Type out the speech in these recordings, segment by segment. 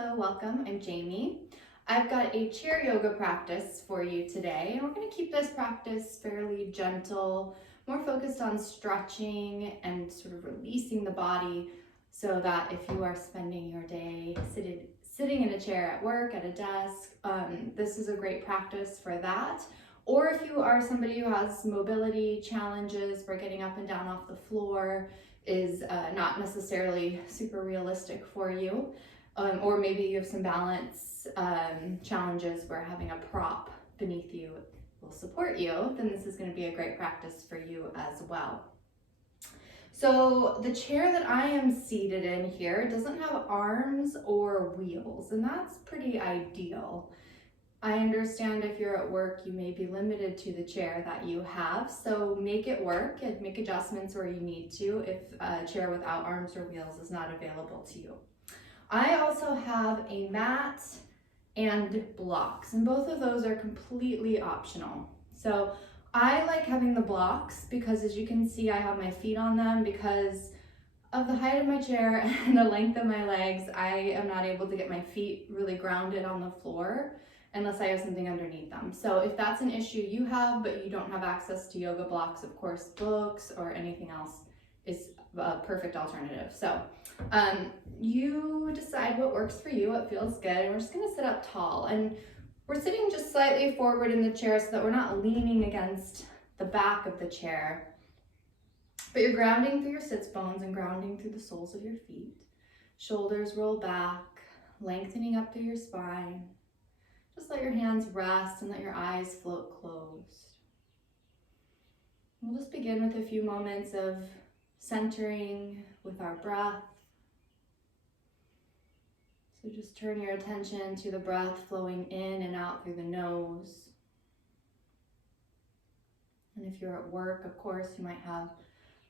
Hello, welcome. I'm Jamie. I've got a chair yoga practice for you today, and we're going to keep this practice fairly gentle, more focused on stretching and sort of releasing the body so that if you are spending your day sitting in a chair at work, at a desk, this is a great practice for that. Or if you are somebody who has mobility challenges where getting up and down off the floor is not necessarily super realistic for you, or maybe you have some balance challenges where having a prop beneath you will support you, then this is going to be a great practice for you as well. So the chair that I am seated in here doesn't have arms or wheels, and that's pretty ideal. I understand if you're at work, you may be limited to the chair that you have, so make it work and make adjustments where you need to if a chair without arms or wheels is not available to you. I also have a mat and blocks, and both of those are completely optional. So I like having the blocks because, as you can see, I have my feet on them because of the height of my chair and the length of my legs. I am not able to get my feet really grounded on the floor unless I have something underneath them. So if that's an issue you have, but you don't have access to yoga blocks, of course, books or anything else is a perfect alternative. So you decide what works for you, what feels good, and we're just gonna sit up tall. And we're sitting just slightly forward in the chair so that we're not leaning against the back of the chair, but you're grounding through your sits bones and grounding through the soles of your feet. Shoulders roll back, lengthening up through your spine. Just let your hands rest and let your eyes float closed. We'll just begin with a few moments of centering with our breath. So just turn your attention to the breath flowing in and out through the nose. And if you're at work, of course, you might have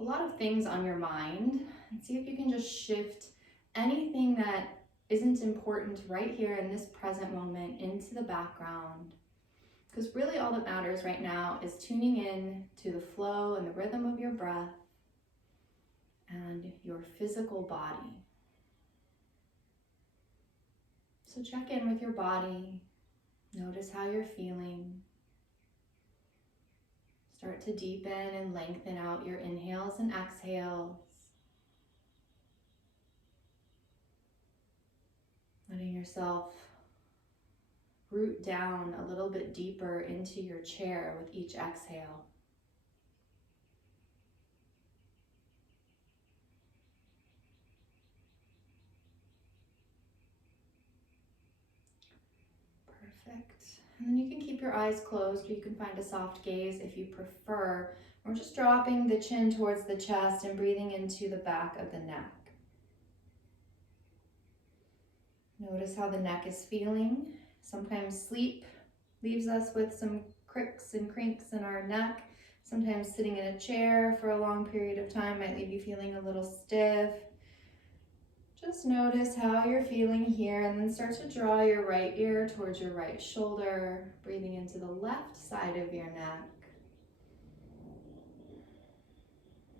a lot of things on your mind. And see if you can just shift anything that isn't important right here in this present moment into the background. Because really all that matters right now is tuning in to the flow and the rhythm of your breath and your physical body. So check in with your body. Notice how you're feeling. Start to deepen and lengthen out your inhales and exhales. Letting yourself root down a little bit deeper into your chair with each exhale. Perfect. And then you can keep your eyes closed, or you can find a soft gaze if you prefer. We're just dropping the chin towards the chest and breathing into the back of the neck. Notice how the neck is feeling. Sometimes sleep leaves us with some cricks and crinks in our neck. Sometimes sitting in a chair for a long period of time might leave you feeling a little stiff. Just notice how you're feeling here, and then start to draw your right ear towards your right shoulder, breathing into the left side of your neck.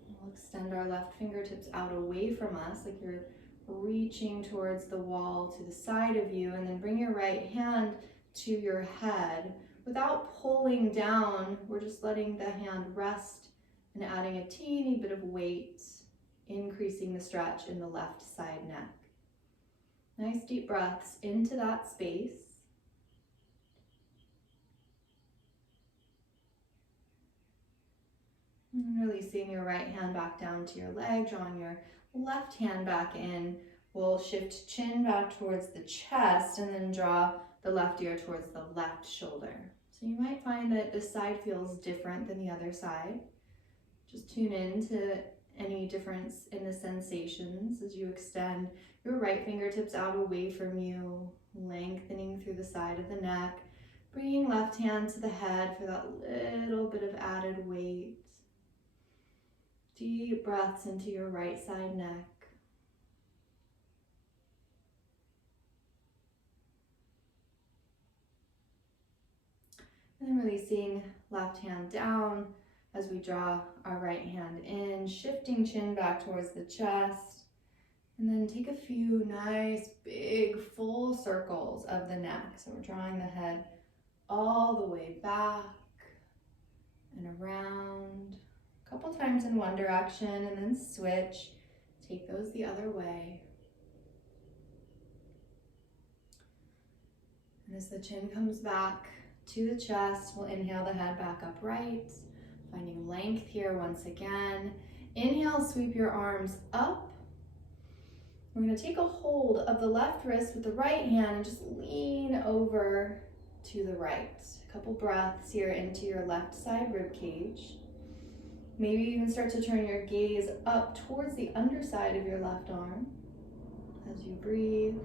We'll extend our left fingertips out away from us, like you're reaching towards the wall to the side of you, and then bring your right hand to your head. Without pulling down, we're just letting the hand rest and adding a teeny bit of weight, increasing the stretch in the left side neck. Nice deep breaths into that space. And releasing your right hand back down to your leg, drawing your left hand back in. We'll shift chin back towards the chest and then draw the left ear towards the left shoulder. So you might find that this side feels different than the other side. Just tune in to any difference in the sensations as you extend your right fingertips out away from you, lengthening through the side of the neck, bringing left hand to the head for that little bit of added weight. Deep breaths into your right side neck. And then releasing left hand down as we draw our right hand in, shifting chin back towards the chest, And then take a few nice big full circles of the neck. So we're drawing the head all the way back and around. A couple times in one direction and then switch. Take those the other way. And as the chin comes back to the chest, we'll inhale the head back upright, finding length here once again. Inhale, sweep your arms up. We're going to take a hold of the left wrist with the right hand and just lean over to the right. A couple breaths here into your left side rib cage. Maybe you can start to turn your gaze up towards the underside of your left arm as you breathe.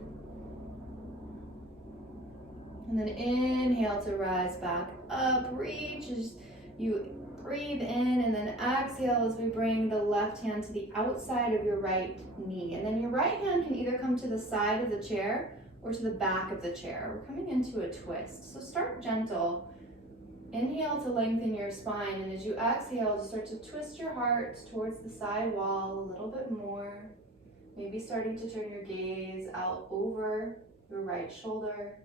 And then inhale to rise back up, reach as you breathe in, and then exhale as we bring the left hand to the outside of your right knee. And then your right hand can either come to the side of the chair or to the back of the chair. We're coming into a twist. So start gentle. Inhale to lengthen your spine, and as you exhale, just start to twist your heart towards the side wall a little bit more. Maybe starting to turn your gaze out over your right shoulder.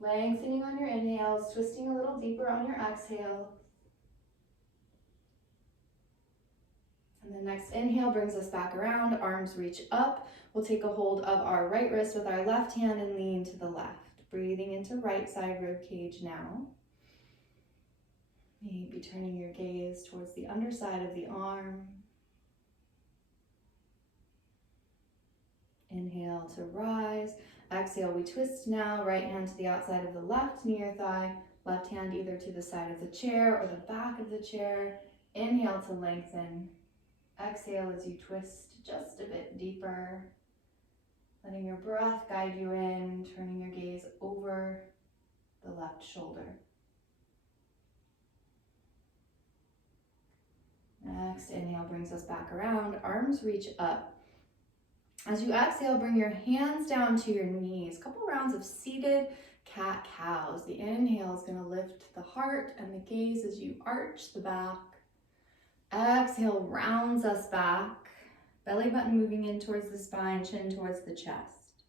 Lengthening on your inhales, twisting a little deeper on your exhale. And the next inhale brings us back around, arms reach up. We'll take a hold of our right wrist with our left hand and lean to the left. Breathing into right side rib cage now. Maybe turning your gaze towards the underside of the arm. Inhale to rise. Exhale, we twist now. Right hand to the outside of the left knee or thigh. Left hand either to the side of the chair or the back of the chair. Inhale to lengthen. Exhale as you twist just a bit deeper. Letting your breath guide you in, turning your gaze over the left shoulder. Next inhale brings us back around, arms reach up. As you exhale, bring your hands down to your knees. A couple rounds of seated cat-cows. The inhale is going to lift the heart and the gaze as you arch the back. Exhale rounds us back. Belly button moving in towards the spine, chin towards the chest.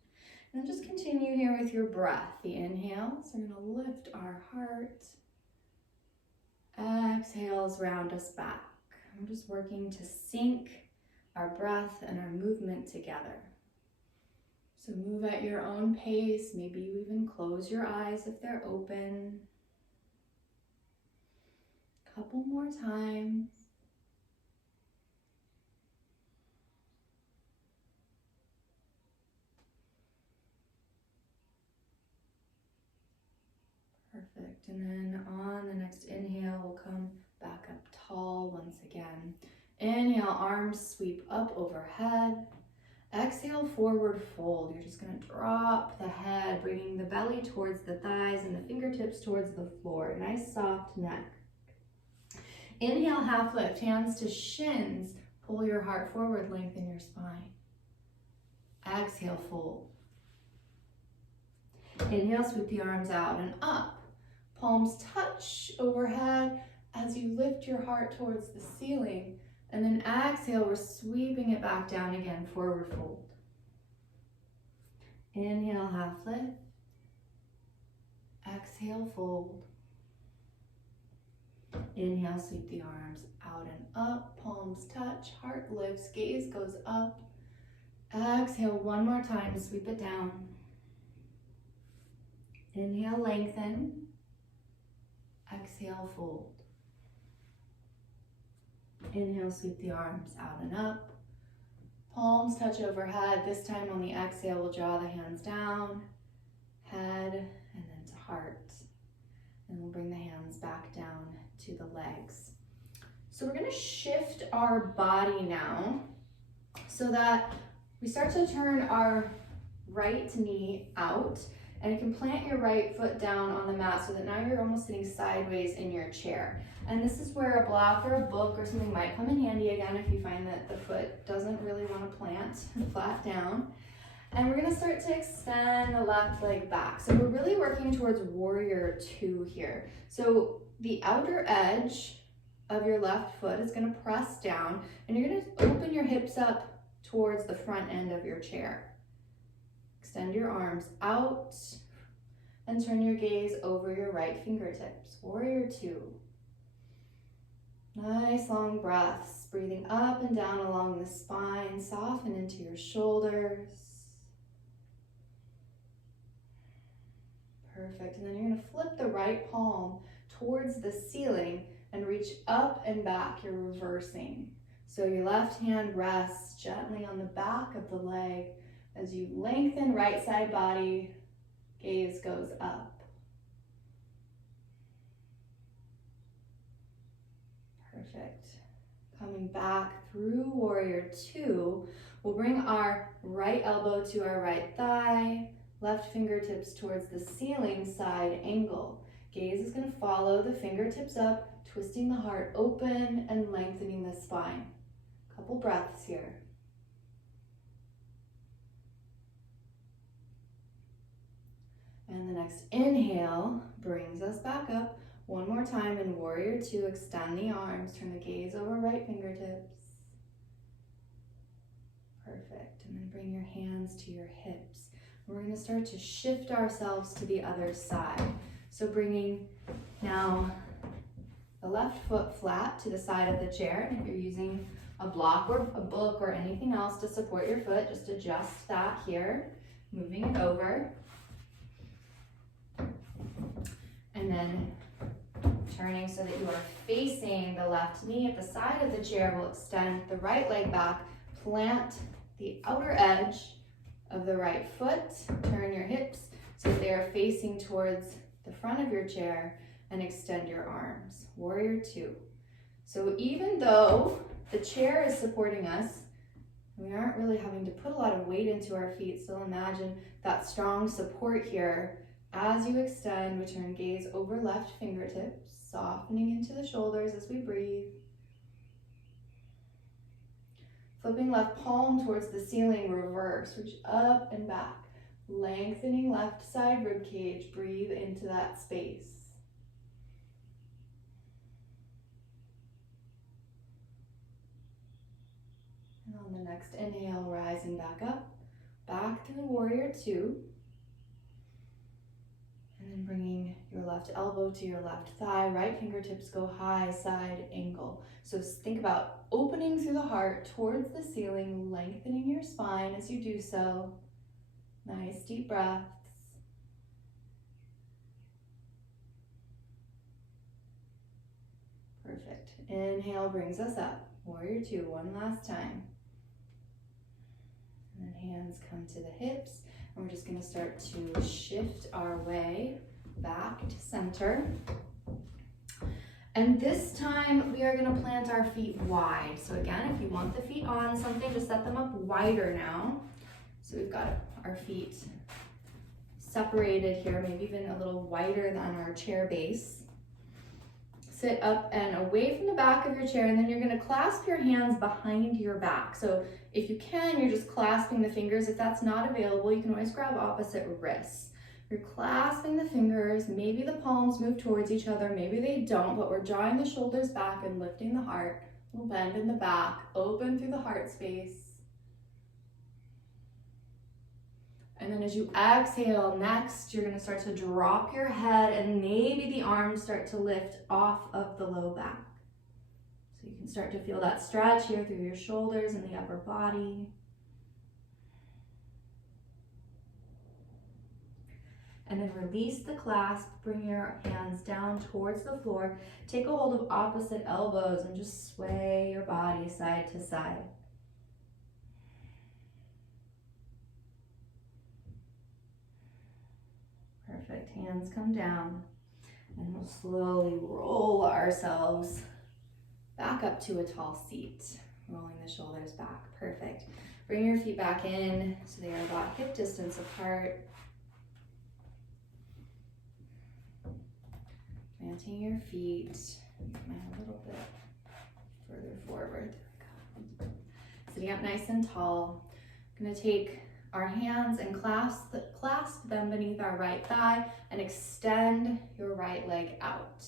And then just continue here with your breath. The inhales are going to lift our heart. Exhales round us back. I'm just working to sync our breath and our movement together. So move at your own pace. Maybe you even close your eyes if they're open. Couple more times. Perfect. And then on the next inhale, we'll come back up tall once again. Inhale, arms sweep up overhead. Exhale, forward fold. You're just going to drop the head, bringing the belly towards the thighs and the fingertips towards the floor. Nice soft neck. Inhale, half lift, hands to shins. Pull your heart forward, lengthen your spine. Exhale, fold. Inhale, sweep the arms out and up. Palms touch overhead as you lift your heart towards the ceiling. And then exhale, we're sweeping it back down again, forward fold. Inhale, half lift. Exhale, fold. Inhale, sweep the arms out and up, palms touch, heart lifts, gaze goes up. Exhale, one more time, sweep it down. Inhale, lengthen. Exhale, fold. Inhale, sweep the arms out and up. Palms touch overhead. This time on the exhale, we'll draw the hands down, head, and then to heart. And we'll bring the hands back down to the legs. So we're going to shift our body now so that we start to turn our right knee out, and you can plant your right foot down on the mat so that now you're almost sitting sideways in your chair. And this is where a block or a book or something might come in handy again if you find that the foot doesn't really want to plant flat down. And we're going to start to extend the left leg back. So we're really working towards warrior two here. So the outer edge of your left foot is going to press down, and you're going to open your hips up towards the front end of your chair. Extend your arms out and turn your gaze over your right fingertips. Warrior two. Nice long breaths, breathing up and down along the spine, soften into your shoulders. Perfect, and then you're gonna flip the right palm towards the ceiling and reach up and back, you're reversing. So your left hand rests gently on the back of the leg as you lengthen right side body, gaze goes up. Perfect. Coming back through warrior two, we'll bring our right elbow to our right thigh, left fingertips towards the ceiling side angle. Gaze is going to follow the fingertips up, twisting the heart open and lengthening the spine. Couple breaths here. And the next inhale brings us back up. One more time in warrior two, extend the arms, turn the gaze over right fingertips. Perfect, and then bring your hands to your hips. We're gonna start to shift ourselves to the other side. So bringing now the left foot flat to the side of the chair. And if you're using a block or a book or anything else to support your foot, just adjust that here, moving it over. And then turning so that you are facing the left knee at the side of the chair. We'll extend the right leg back, plant the outer edge of the right foot, turn your hips so that they are facing towards the front of your chair, and extend your arms. Warrior two. So even though the chair is supporting us, we aren't really having to put a lot of weight into our feet. Still imagine that strong support here. As you extend, return gaze over left fingertips, softening into the shoulders as we breathe. Flipping left palm towards the ceiling, reverse, reach up and back. Lengthening left side rib cage, breathe into that space. And on the next inhale, rising back up, back through warrior two. And then bringing your left elbow to your left thigh, right fingertips go high, side angle. So think about opening through the heart towards the ceiling, lengthening your spine as you do so. Nice deep breaths. Perfect. Inhale brings us up. Warrior two, one last time. And then hands come to the hips. And we're just going to start to shift our way back to center. And this time we are going to plant our feet wide. So again, if you want the feet on something, just set them up wider now. So we've got our feet separated here, maybe even a little wider than our chair base. Sit up and away from the back of your chair, and then you're going to clasp your hands behind your back. So if you can, you're just clasping the fingers. If that's not available, you can always grab opposite wrists. You're clasping the fingers, maybe the palms move towards each other, maybe they don't, but we're drawing the shoulders back and lifting the heart. We'll bend in the back, open through the heart space. And then as you exhale, next, you're gonna start to drop your head and maybe the arms start to lift off of the low back. So you can start to feel that stretch here through your shoulders and the upper body. And then release the clasp, bring your hands down towards the floor. Take a hold of opposite elbows and just sway your body side to side. Perfect, hands come down, and we'll slowly roll ourselves back up to a tall seat, rolling the shoulders back. Perfect. Bring your feet back in so they are about hip distance apart. Planting your feet a little bit further forward. There we go. Sitting up nice and tall. I'm going to take our hands and clasp them beneath our right thigh and extend your right leg out.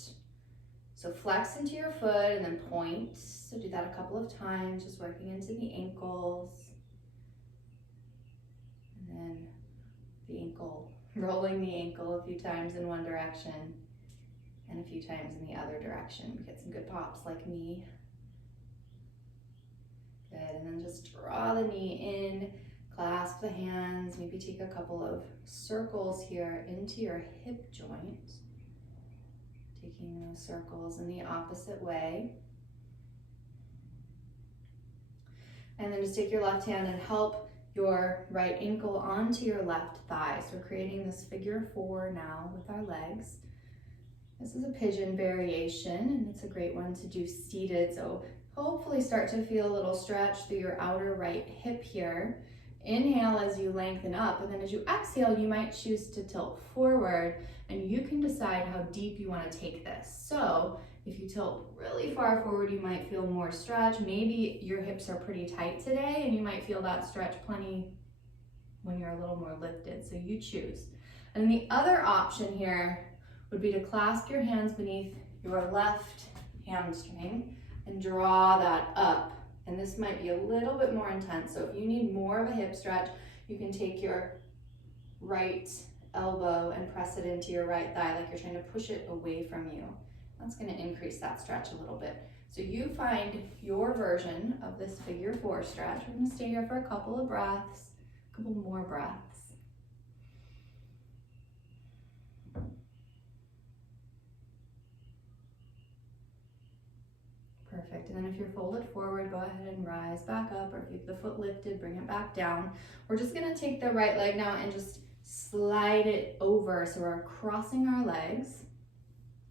So flex into your foot and then point. So do that a couple of times, just working into the ankles. then the ankle, rolling the ankle a few times in one direction and a few times in the other direction. Get some good pops like me. Good, and then just draw the knee in, clasp the hands, maybe take a couple of circles here into your hip joint. Taking those circles in the opposite way. And then just take your left hand and help your right ankle onto your left thigh. So we're creating this figure 4 now with our legs. This is a pigeon variation, and it's a great one to do seated. So hopefully start to feel a little stretch through your outer right hip here. Inhale as you lengthen up, and then as you exhale, you might choose to tilt forward, and you can decide how deep you want to take this. So if you tilt really far forward, you might feel more stretch. Maybe your hips are pretty tight today, and you might feel that stretch plenty when you're a little more lifted, so you choose. And the other option here would be to clasp your hands beneath your left hamstring and draw that up. And this might be a little bit more intense. So if you need more of a hip stretch, you can take your right elbow and press it into your right thigh like you're trying to push it away from you. That's going to increase that stretch a little bit. So you find your version of this figure 4 stretch. We're going to stay here for a couple of breaths, a couple more breaths. Perfect, and then if you're folded forward, go ahead and rise back up, or if you have the foot lifted, bring it back down. We're just gonna take the right leg now and just slide it over, so we're crossing our legs.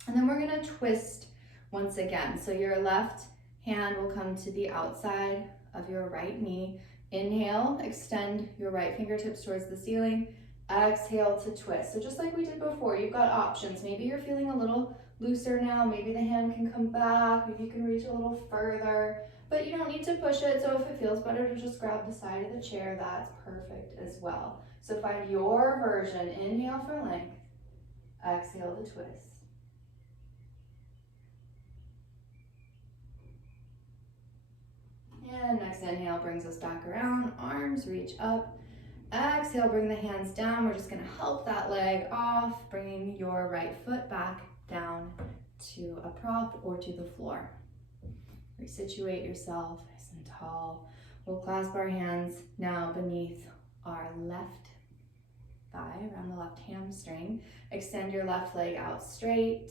And then we're gonna twist once again. So your left hand will come to the outside of your right knee. Inhale, extend your right fingertips towards the ceiling. Exhale to twist. So just like we did before, you've got options. Maybe you're feeling a little looser now, maybe the hand can come back, maybe you can reach a little further, but you don't need to push it. So if it feels better to just grab the side of the chair, that's perfect as well. So find your version. Inhale for length, exhale to twist. And next inhale brings us back around, arms reach up. Exhale, bring the hands down. We're just gonna help that leg off, bringing your right foot back down to a prop or to the floor. Resituate yourself nice and tall. We'll clasp our hands now beneath our left thigh, around the left hamstring. Extend your left leg out straight.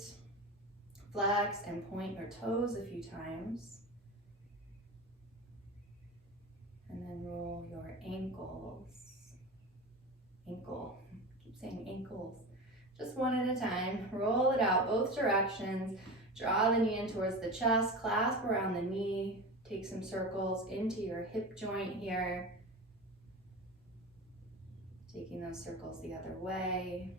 Flex and point your toes a few times. And then roll your ankles. Keep saying ankles. Just one at a time. Roll it out both directions. Draw the knee in towards the chest. Clasp around the knee. Take some circles into your hip joint here. Taking those circles the other way.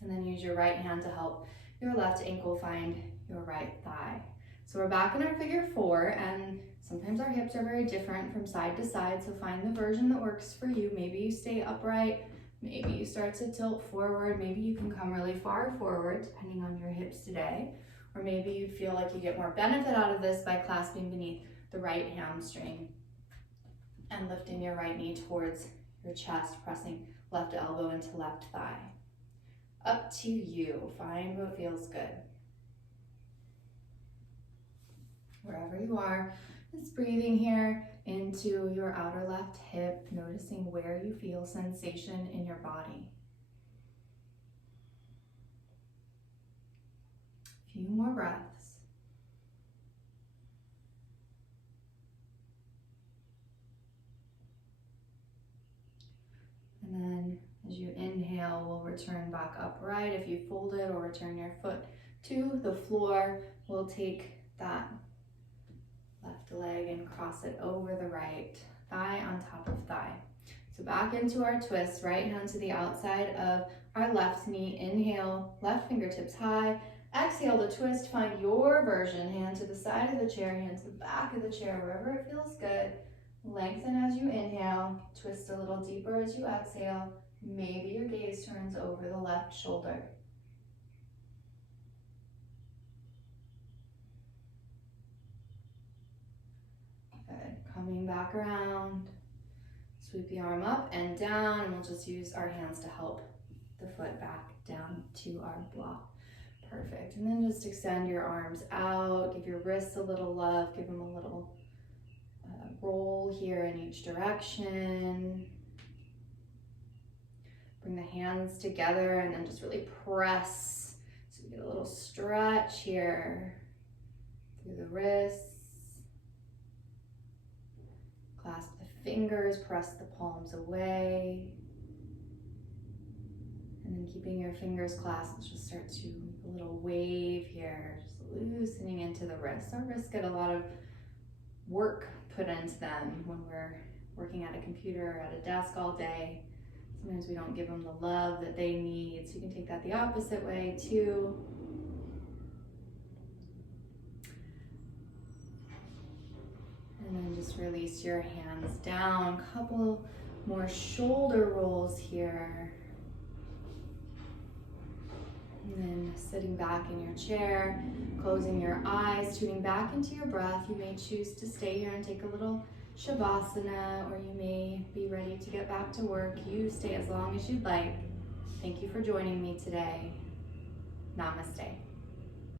And then use your right hand to help your left ankle find your right thigh. So we're back in our figure 4, and sometimes our hips are very different from side to side, so find the version that works for you. Maybe you stay upright, maybe you start to tilt forward, maybe you can come really far forward, depending on your hips today, or maybe you feel like you get more benefit out of this by clasping beneath the right hamstring and lifting your right knee towards your chest, pressing left elbow into left thigh. Up to you, find what feels good. Wherever you are, just breathing here into your outer left hip, noticing where you feel sensation in your body. A few more breaths. And then as you inhale, we'll return back upright. If you folded or return your foot to the floor, we'll take that left leg and cross it over the right thigh on top of thigh. So back into our twist, right hand to the outside of our left knee. Inhale, left fingertips high. Exhale to twist. Find your version. Hand to the side of the chair, hand to the back of the chair, wherever it feels good. Lengthen as you inhale. Twist a little deeper as you exhale. Maybe your gaze turns over the left shoulder. Good. Coming back around. Sweep the arm up and down, and we'll just use our hands to help the foot back down to our block. Perfect. And then just extend your arms out, give your wrists a little love, give them a little roll here in each direction. Bring the hands together and then just really press. So you get a little stretch here through the wrists. Clasp the fingers, press the palms away. And then keeping your fingers clasped, just start to a little wave here, just loosening into the wrists. Our wrists get a lot of work put into them when we're working at a computer or at a desk all day. Sometimes we don't give them the love that they need, so you can take that the opposite way too. And then just release your hands down. Couple more shoulder rolls here. And then sitting back in your chair, closing your eyes, tuning back into your breath. You may choose to stay here and take a little Shavasana, or you may be ready to get back to work. You stay as long as you'd like. Thank you for joining me today. Namaste.